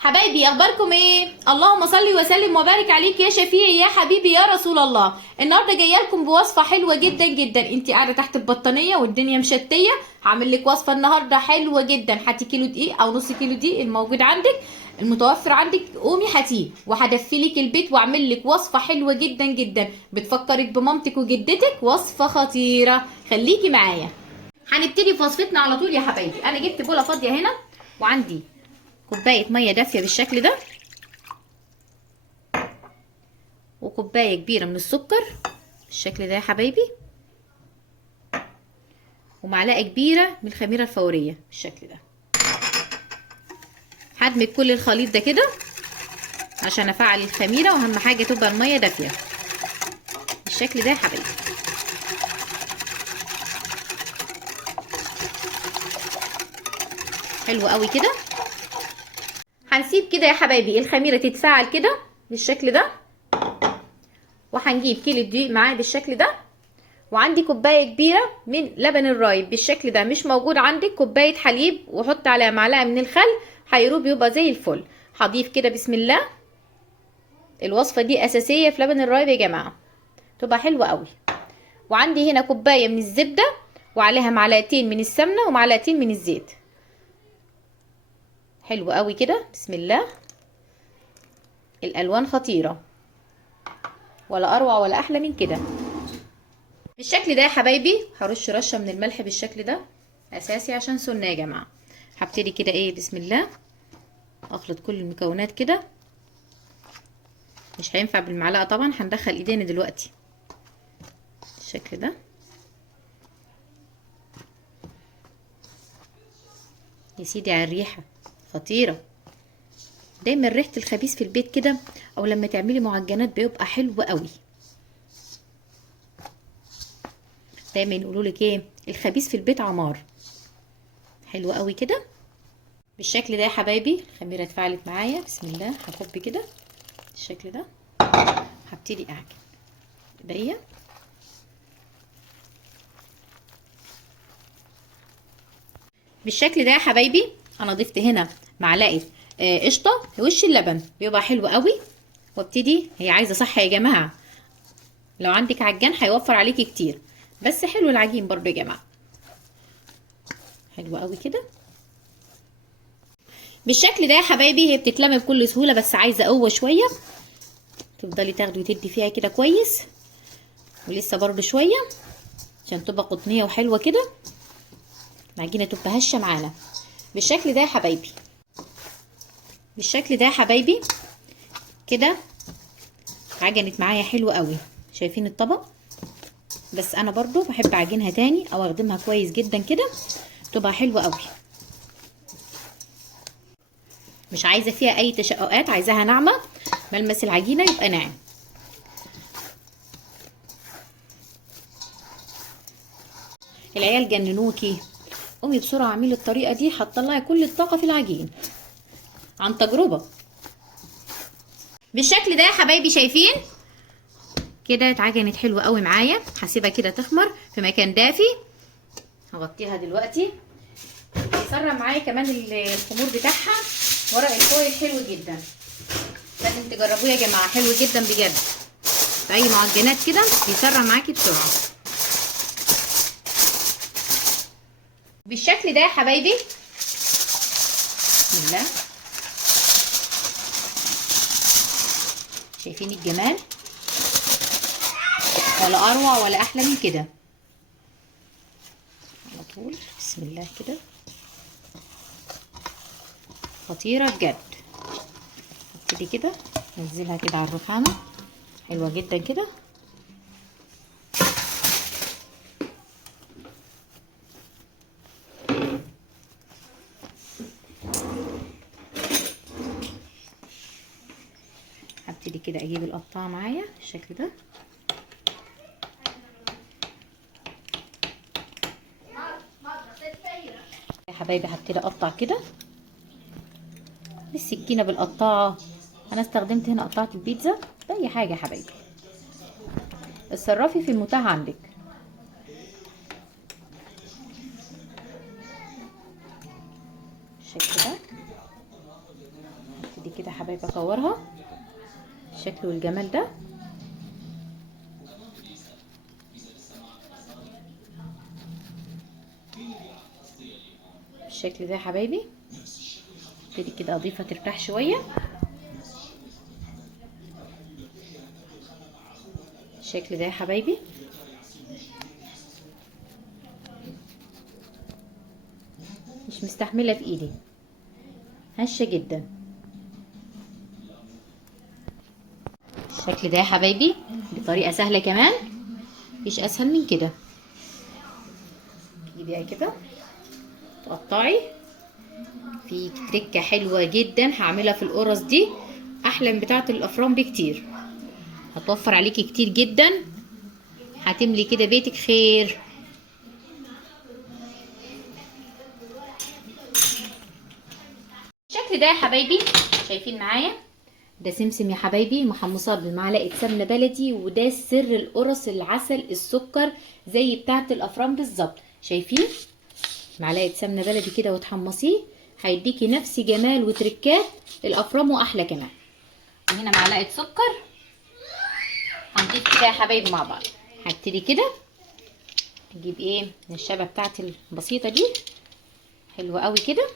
حبايبي اخباركم ايه؟ اللهم صل وسلم وبارك عليك يا شفيعي يا حبيبي يا رسول الله. النهارده جايه لكم بوصفه حلوه جدا جدا. انت قاعده تحت البطانيه والدنيا مشتيه، هعمل لك وصفه النهارده حلوه جدا. هاتي كيلو دقيق او نص كيلو دقيق الموجود عندك، المتوفر عندك، قومي هاتيه وهدفي لك البيت واعمل لك وصفه حلوه جدا جدا بتفكرك بمامتك وجدتك. وصفه خطيره، خليكي معايا. هنبتدي في وصفتنا على طول يا حبايبي. انا جبت بوله فاضيه هنا، وعندي كوبايه ميه دافيه بالشكل ده، وكوبايه كبيره من السكر بالشكل ده يا حبايبي، ومعلقه كبيره من الخميره الفوريه بالشكل ده. هدمج كل الخليط ده كده عشان افعل الخميره، واهم حاجه تبقى الميه دافيه بالشكل ده يا حبايبي. حلو قوي كده. هنسيب كده يا حبايبي الخميره تتفاعل كده بالشكل ده، وهنجيب كيلو دقيق معاه بالشكل ده، وعندي كوبايه كبيره من لبن الرايب بالشكل ده. مش موجود عندك كوبايه حليب وحط عليها معلقه من الخل، هيروب يبقى زي الفل. هضيف كده بسم الله. الوصفه دي اساسيه في لبن الرايب يا جماعه، تبقى حلوه قوي. وعندي هنا كوبايه من الزبده، وعليها معلقتين من السمنه ومعلقتين من الزيت. حلو قوي كده بسم الله. الالوان خطيره، ولا اروع ولا احلى من كده. بالشكل ده يا حبايبي هرش رشه من الملح بالشكل ده، اساسي عشان سنه يا جماعه. هبتدي كده ايه بسم الله، اخلط كل المكونات كده. مش هينفع بالمعلقه طبعا، هندخل ايدينا دلوقتي بالشكل ده. يا سيدي على الريحه خطيره. دايما ريحه الخبيث في البيت كده، او لما تعملي معجنات بيبقى حلو قوي. دايما يقولوا لك ايه، الخبيث في البيت عمار. حلو قوي كده بالشكل ده يا حبايبي. الخميره اتفعلت معايا بسم الله. هكب كده بالشكل ده، هبتدي اعجن ايديا. بالشكل ده يا حبايبي. انا ضفت هنا معلقه قشطه في وش اللبن، بيبقى حلو قوي. وابتدي، هي عايزه صح يا جماعه، لو عندك عجان هيوفر عليكي كتير، بس حلو العجين برضه يا جماعه. حلو قوي كده بالشكل ده يا حبايبي. هي بتتلم بكل سهوله، بس عايزه قوه شويه. تفضلي تاخدي وتدي فيها كده كويس، ولسه برضه شويه عشان تبقى قطنيه وحلوه كده. العجينه تبقى هشه معانا بالشكل ده يا حبايبي. بالشكل ده يا حبايبي كده عجنت معايا حلو قوي. شايفين الطبق؟ بس انا برضو بحب اعجنها تاني او اخدمها كويس جدا كده، تبقى حلوه قوي. مش عايزه فيها اي تشققات، عايزاها ناعمه، ملمس العجينه يبقى ناعم. العيال جننوكي، قومي بسرعه اعملي الطريقه دي، هتطلعي كل الطاقه في العجين عن تجربه. بالشكل ده يا حبايبي شايفين كده اتعجنت حلوه قوي معايا. هسيبها كده تخمر في مكان دافي. هغطيها دلوقتي. بيسرع معايا كمان الخمور بتاعها ورق الفويل حلو جدا. لازم تجربوه يا جماعه، حلو جدا بجد. في اي معجنات كده بيسرع معاكي بسرعه. بالشكل ده يا حبايبي بسم الله. شايفين الجمال؟ ولا اروع ولا احلى من كده. على طول بسم الله كده، خطيره بجد. ابتدي كده انزلها كده على الرخامه، حلوه جدا كده. هبتدي كده اجيب القطاعه معايا بالشكل ده. يا حبايبي هبتدي اقطع كده بالسكينه بالقطاعه. انا استخدمت هنا قطاعه البيتزا، باي حاجه يا حبايبي، اتصرفي في المتاح عندك. بالشكل ده حبايبي اكورها الشكل والجمال ده. بالشكل ده يا حبايبي. ابتدي كده اضيفها ترتاح شويه بالشكل ده يا حبايبي. مش مستحمله في ايدي، هشه جدا بالشكل ده يا حبايبي، بطريقه سهله كمان، مفيش اسهل من كده. تجيبيها كده تقطعي. في تركه حلوه جدا هعملها في القرص دي، احلى من بتاعه الافران بكتير، هتوفر عليكي كتير جدا، هتملي كده بيتك خير. الشكل ده يا حبايبي شايفين معايا، ده سمسم يا حبايبي محمصات بمعلقه سمنه بلدي، وده سر القرص، العسل السكر زي بتاعه الافران بالظبط. شايفين معلقه سمنه بلدي كده وتحمصيه، هيديكي نفس جمال وتركات الافران واحلى كمان. وهنا معلقه سكر، هنضيف كده يا حبايبي مع بعض. هبتدي كده نجيب ايه النشابه بتاعتي البسيطه دي، حلوه قوي كده،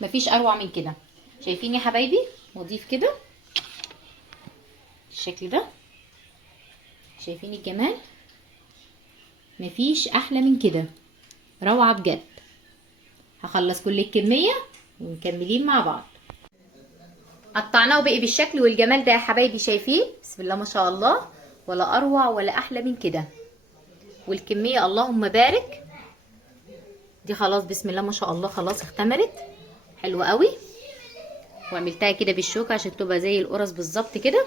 مفيش اروع من كده. شايفين يا حبايبي، واضيف كده بالشكل ده. شايفين الجمال، مفيش احلى من كده، روعه بجد. هخلص كل الكميه ومكملين مع بعض. قطعناه وبقي بالشكل والجمال ده يا حبايبي. شايفين بسم الله ما شاء الله، ولا اروع ولا احلى من كده. والكميه اللهم بارك دي خلاص بسم الله ما شاء الله، خلاص اختمرت حلوه قوي. وعملتها كده بالشوكه عشان تبقى زي القرص بالظبط كده.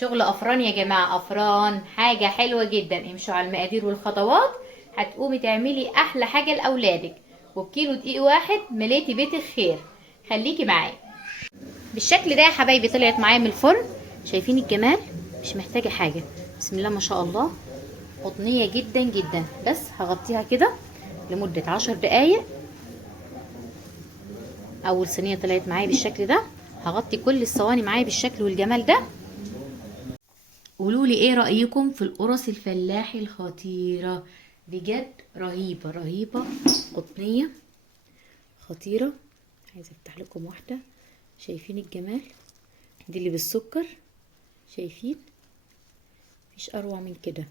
شغل افران يا جماعه، افران حاجه حلوه جدا. امشوا على المقادير والخطوات، هتقومي تعملي احلى حاجه لاولادك، وبكيلو دقيق واحد مليتي بيتك خير. خليكي معايا. بالشكل ده يا حبايبي طلعت معايا من الفرن. شايفين الجمال، مش محتاجه حاجه، بسم الله ما شاء الله، قطنيه جدا جدا. بس هغطيها كده لمده 10 دقايق. اول صينيه طلعت معايا بالشكل ده، هغطي كل الصواني معايا بالشكل والجمال ده. قولولي ايه رأيكم في القرص الفلاحي الخطيرة، بجد رهيبة رهيبة، قطنية خطيرة. عايزة افتح لكم واحدة. شايفين الجمال، دي اللي بالسكر، شايفين مفيش اروع من كده،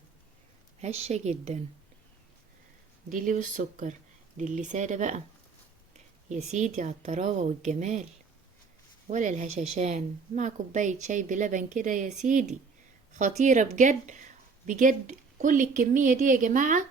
هشة جدا. دي اللي بالسكر، دي اللي سادة بقى يا سيدي، على الطراوة والجمال، ولا الهشاشان، مع كوباية شاي بلبن كده يا سيدي، خطيرة بجد بجد. كل الكمية دي يا جماعة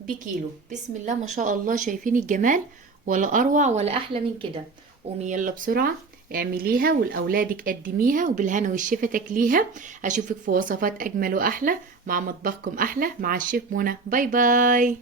بكيلو، بسم الله ما شاء الله. شايفين الجمال، ولا اروع ولا احلى من كده. قومي يلا بسرعة اعمليها ولاولادك قدميها، وبالهنا والشفا تاكليها. اشوفك في وصفات اجمل واحلى مع مطبخكم احلى مع الشيف منى. باي باي.